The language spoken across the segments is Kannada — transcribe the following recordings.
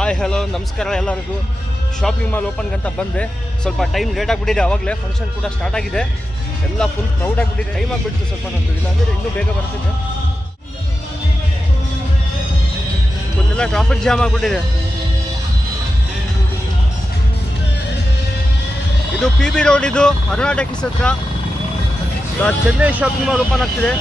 ಹಾಯ್ ಹಲೋ ನಮಸ್ಕಾರ ಎಲ್ಲರಿಗೂ. ಶಾಪಿಂಗ್ ಮಾಲ್ ಓಪನ್ಗೆ ಅಂತ ಬಂದೆ. ಸ್ವಲ್ಪ ಟೈಮ್ ಲೇಟ್ ಆಗಿಬಿಟ್ಟಿದೆ. ಆವಾಗಲೇ ಫಂಕ್ಷನ್ ಕೂಡ ಸ್ಟಾರ್ಟ್ ಆಗಿದೆ. ಎಲ್ಲ ಫುಲ್ ಕ್ರೌಡ್ ಆಗಿಬಿಟ್ಟಿದೆ. ಟೈಮ್ ಆಗಿಬಿಡ್ತು ಸ್ವಲ್ಪ ನಂದು. ಇಲ್ಲಾಂದರೆ ಇನ್ನೂ ಬೇಗ ಬರ್ತಿದ್ದೆ. ಫುಲ್ಲೆಲ್ಲ ಟ್ರಾಫಿಕ್ ಜಾಮ್ ಆಗಿಬಿಟ್ಟಿದೆ. ಇದು PB ರೋಡ್. ಇದು ಅರುಣಾ ಟಾಕೀಸ್ ಹತ್ರ ಚೆನ್ನೈ ಶಾಪಿಂಗ್ ಮಾಲ್ ಓಪನ್ ಆಗ್ತಿದೆ.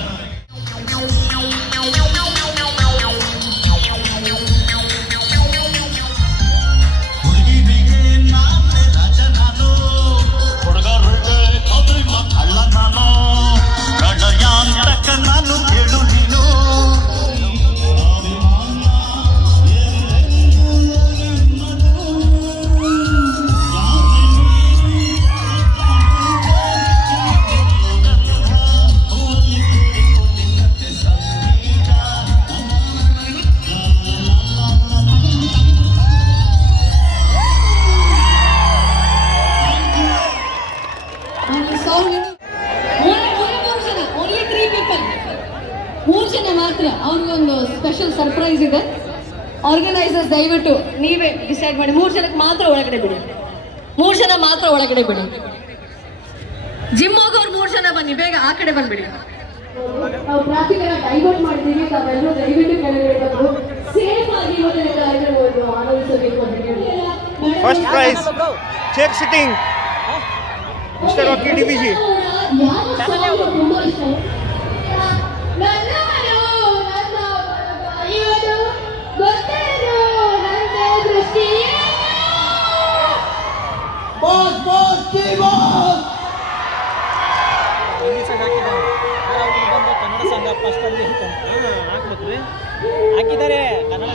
ಅವ್ರಿಗೊಂದು ಸ್ಪೆಷಲ್ ಸರ್ಪ್ರೈಸ್ ಇದೆ. ಆರ್ಗನೈಸರ್ಸ್ ದಯವಿಟ್ಟು ನೀವೇ ಡಿಸೈಡ್ ಮಾಡಿ. 3 ಜನಕ್ಕೆ ಮಾತ್ರ ಒಳಗಡೆ ಬಿಡಿ. 3 ಜನ ಮಾತ್ರ ಒಳಗಡೆ ಬಿಡಿ. ಜಿಮ್ ಹೋಗೋರು 3 ಜನ ಬನ್ನಿ, ಬೇಗ ಆ ಕಡೆ ಬಂದ್ಬಿಡಿ. ನಾವು ಟ್ರಾಫಿಕ್ ಅನ್ನ ಡೈವರ್ಟ್ ಮಾಡಿದೀವಿ. ತಾವೆಲ್ಲರೂ ದಯವಿಟ್ಟು ಕೆಳಗಡೆ ಬಂದು ಸೇಫ್ ಆಗಿ ಇವತ್ತಿನ ಕಾರ್ಯಕ್ರಮವನ್ನು ಆನಂದಿಸಬೇಕು ಅಂತ ಹೇಳಿ. First prize chair sitting mister Rocky DVG. Kannada Sangha first ಅಲ್ಲಿ ಹಾಕ್ಬಿಟ್ರಿ ಹಾಕಿದ್ದಾರೆ ಕನ್ನಡ.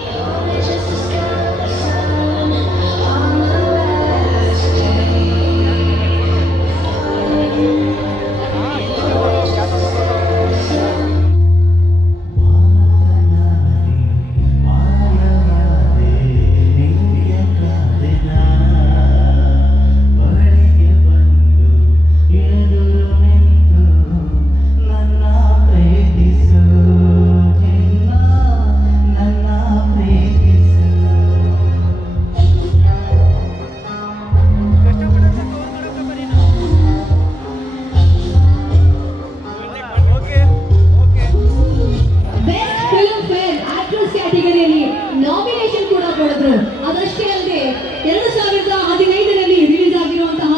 ನಾಮಿನೇಷನ್ ಕೂಡ ಪಡೆದ್ರು. ಅದಷ್ಟೇ ಅಲ್ಲದೆ 2015ರಲ್ಲಿ ರಿಲೀಸ್ ಆಗಿರುವಂತಹ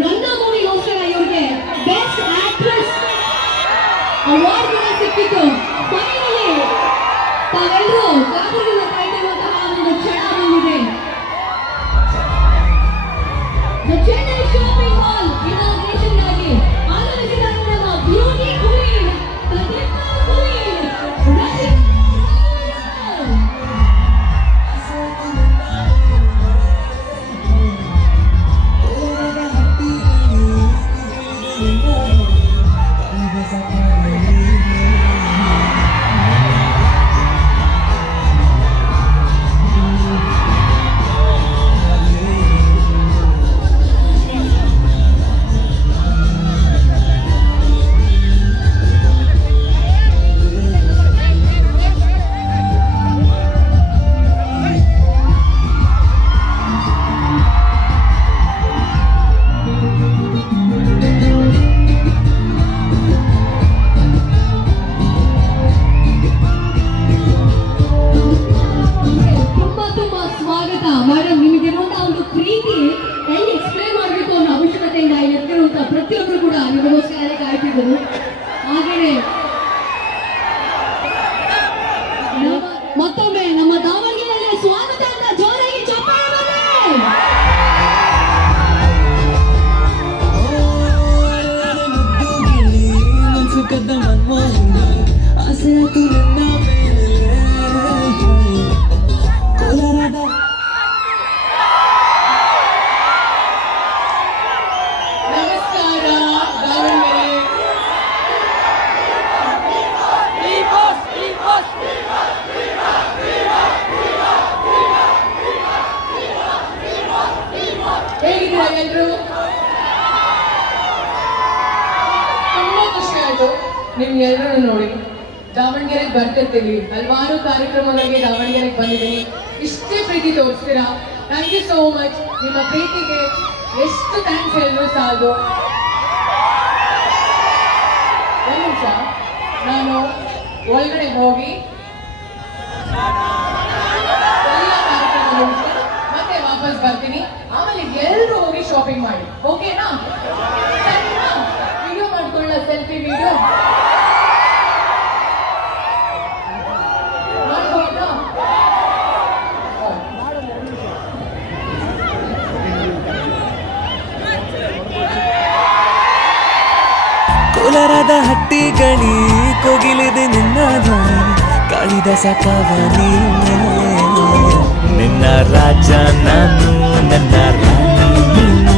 ರನ್ನ ಮೂವಿಗೋಸ್ಕರ ಇವರಿಗೆ ಬೆಸ್ಟ್ ಆಕ್ಟ್ರೆಸ್ ಅವಾರ್ಡ್ ಕೂಡ ಸಿಕ್ಕಿತ್ತು. ಫೈನಲಿ ತಾವೆಲ್ಲರೂ ಕಾತರದಿಂದ ಕಾಯ್ತಿರುವಂತಹ ಒಂದು ಕ್ಷಣ ಬಂದಿದೆ. ಚೆನ್ನೈ ಶಾಪಿಂಗ್ ಮಾಲ್ ಇನಾಗ್ರೇಷನ್ ಆಗಿ ಆಗಮಿಸಿದ್ದಾರೆ ನಮ್ಮ ಬ್ಯೂಟಿ ಕ್ವೀನ್ ಪ್ರತಿಯೊಬ್ಬರು ಕೂಡ ನಿಮಗೋಸ್ಕರ ಕಾಯ್ತಿದ್ದರು. ಹಾಗೆಯೇ ಮತ್ತೊಮ್ಮೆ ನಮ್ಮ ದಾವಣಗೆರೆಯಲ್ಲಿ ಸ್ವಾಗತ ಅಂತ ಜೋರಾಗಿ ಚಪ್ಪಾಳೆ ಬರಲಿ. ಹೇಗಿದ್ದೀರಾ ಎಲ್ಲರೂ? ತುಂಬಾ ಖುಷಿ ಆಯ್ತು ನಿಮ್ ಎಲ್ಲರೂ ನೋಡಿ. ದಾವಣಗೆರೆಗೆ ಬರ್ತಿರ್ತೀವಿ, ಹಲವಾರು ಕಾರ್ಯಕ್ರಮಗಳಿಗೆ ದಾವಣಗೆರೆಗೆ ಬಂದಿದ್ದೀನಿ. ಇಷ್ಟೇ ಪ್ರೀತಿ ತೋರಿಸ್ತೀರಾ. Thank you so much. ನಿಮ್ಮ ಪ್ರೀತಿಗೆ ಎಷ್ಟು ಥ್ಯಾಂಕ್ಸ್ ಹೇಳಿದ್ರು ಸಾಲದು. ಒಂದು ನಿಮಿಷ, ನಾನು ಒಳಗಡೆ ಹೋಗಿ ಎಲ್ಲ ಕಾರ್ಯಕ್ರಮ ಮುಗಿಸ್ಕೊಂಡು ಮತ್ತೆ ವಾಪಸ್ ಬರ್ತೀನಿ. ಆಮೇಲೆ ಎಲ್ಲರೂ ಹೋಗಿ ಶಾಪಿಂಗ್ ಮಾಡಿ, ಓಕೆನಾ? ವಿಡಿಯೋ ಮಾಡ್ಕೊಳ್ಳ, ಸೆಲ್ಫಿ ವಿಡಿಯೋ ಮಾಡ್ಬೋದಾ? ಕೋಲಾರದ ಹಟ್ಟಿ ಗಣಿ ಕೋಗಿಲಿದೆ ನಿನ್ನ ಧ್ವನಿ, ಕಾಳಿದಾಸ ಕಾವನಿ ನಿನ್ನ ರಾಜ ನಾನು, ನನ್ನ ರಾಣಿ ನೀನು.